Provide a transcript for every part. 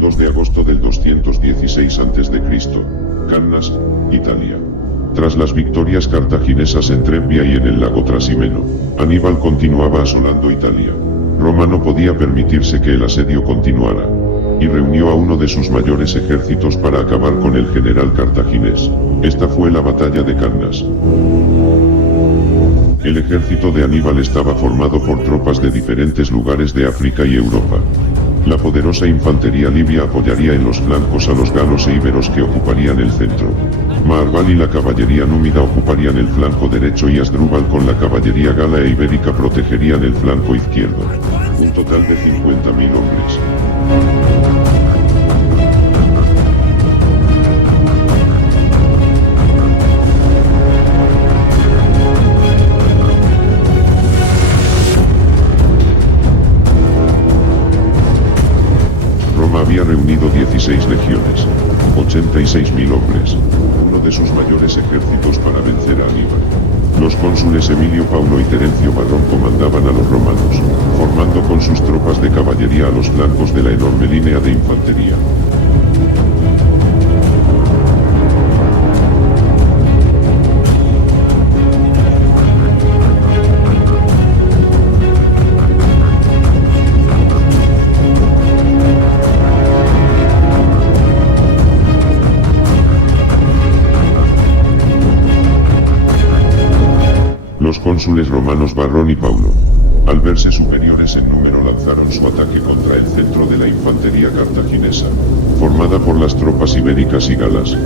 2 de agosto del 216 a.C. Cannas, Italia. Tras las victorias cartaginesas en Trebbia y en el lago Trasimeno, Aníbal continuaba asolando Italia. Roma no podía permitirse que el asedio continuara, y reunió a uno de sus mayores ejércitos para acabar con el general cartaginés. Esta fue la batalla de Cannas. El ejército de Aníbal estaba formado por tropas de diferentes lugares de África y Europa. La poderosa infantería libia apoyaría en los flancos a los galos e íberos que ocuparían el centro. Marval y la caballería númida ocuparían el flanco derecho y Asdrúbal con la caballería gala e ibérica protegerían el flanco izquierdo. Un total de 50.000 hombres. Había reunido 16 legiones, 86.000 hombres, uno de sus mayores ejércitos para vencer a Aníbal. Los cónsules Emilio Paulo y Terencio Varrón comandaban a los romanos, formando con sus tropas de caballería a los flancos de la enorme línea de infantería. Los cónsules romanos Varrón y Paulo, al verse superiores en número, lanzaron su ataque contra el centro de la infantería cartaginesa, formada por las tropas ibéricas y galas.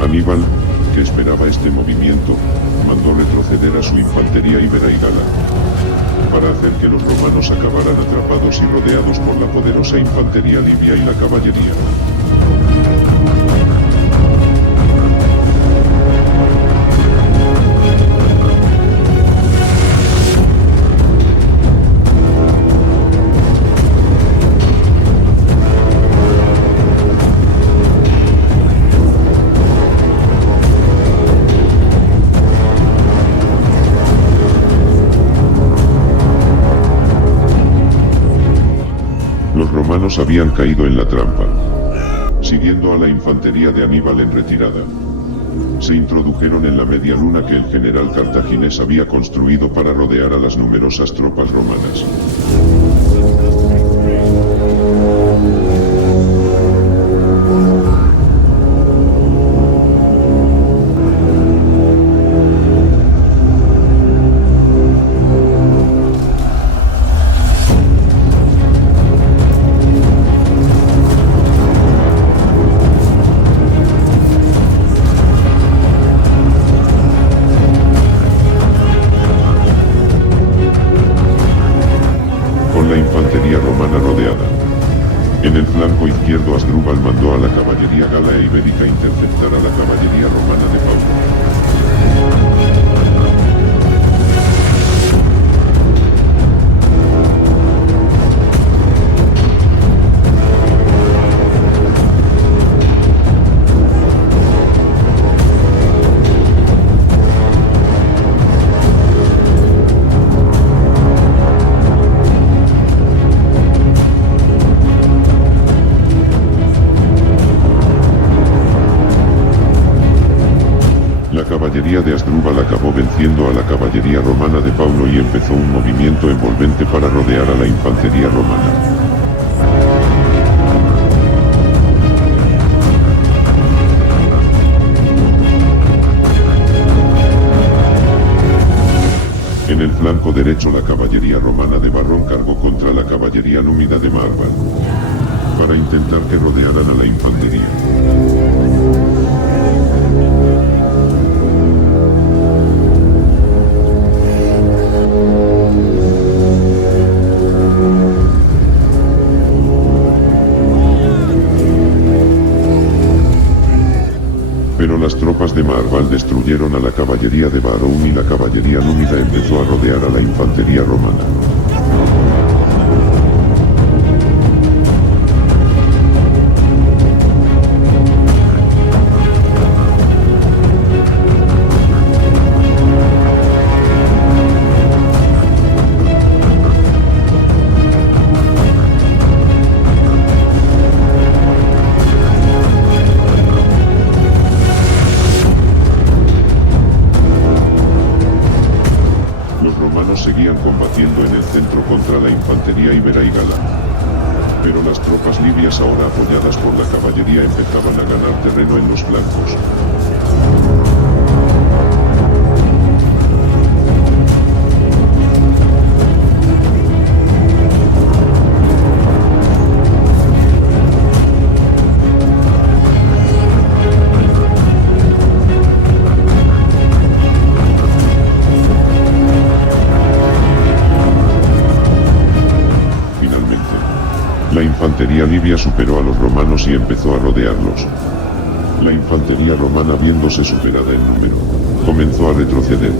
Aníbal, que esperaba este movimiento, mandó retroceder a su infantería íbera y gala, para hacer que los romanos acabaran atrapados y rodeados por la poderosa infantería libia y la caballería. Los romanos habían caído en la trampa. Siguiendo a la infantería de Aníbal en retirada, se introdujeron en la media luna que el general cartaginés había construido para rodear a las numerosas tropas romanas. La infantería romana rodeada. En el flanco izquierdo Asdrúbal mandó a la caballería gala e ibérica interceptar a la caballería romana de Paulo. La caballería de Asdrúbal acabó venciendo a la caballería romana de Paulo y empezó un movimiento envolvente para rodear a la infantería romana. En el flanco derecho la caballería romana de Varrón cargó contra la caballería númida de Marval, para intentar que rodearan a la infantería. Pero las tropas de Marval, Arbal destruyeron a la caballería de Varón y la caballería númida empezó a rodear a la infantería romana. Seguían combatiendo en el centro contra la infantería íbera y gala. Pero las tropas libias, ahora apoyadas por la caballería, empezaban a ganar terreno en los flancos. La infantería libia superó a los romanos y empezó a rodearlos. La infantería romana, viéndose superada en número, comenzó a retroceder.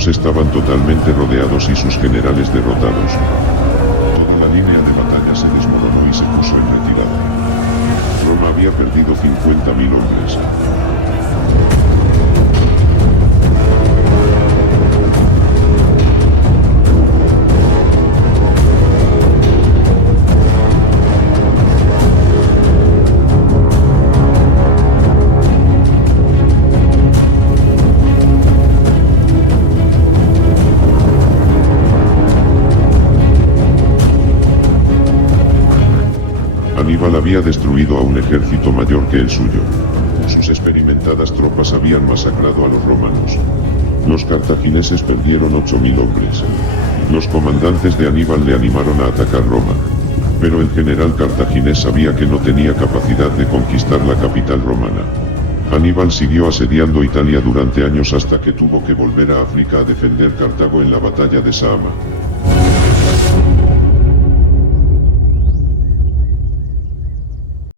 Estaban totalmente rodeados y sus generales derrotados. Toda la línea de batalla se desmoronó y se puso en retirada. Roma había perdido 50.000 hombres. Aníbal había destruido a un ejército mayor que el suyo. Sus experimentadas tropas habían masacrado a los romanos. Los cartagineses perdieron 8.000 hombres. Los comandantes de Aníbal le animaron a atacar Roma. Pero el general cartaginés sabía que no tenía capacidad de conquistar la capital romana. Aníbal siguió asediando Italia durante años hasta que tuvo que volver a África a defender Cartago en la batalla de Zama.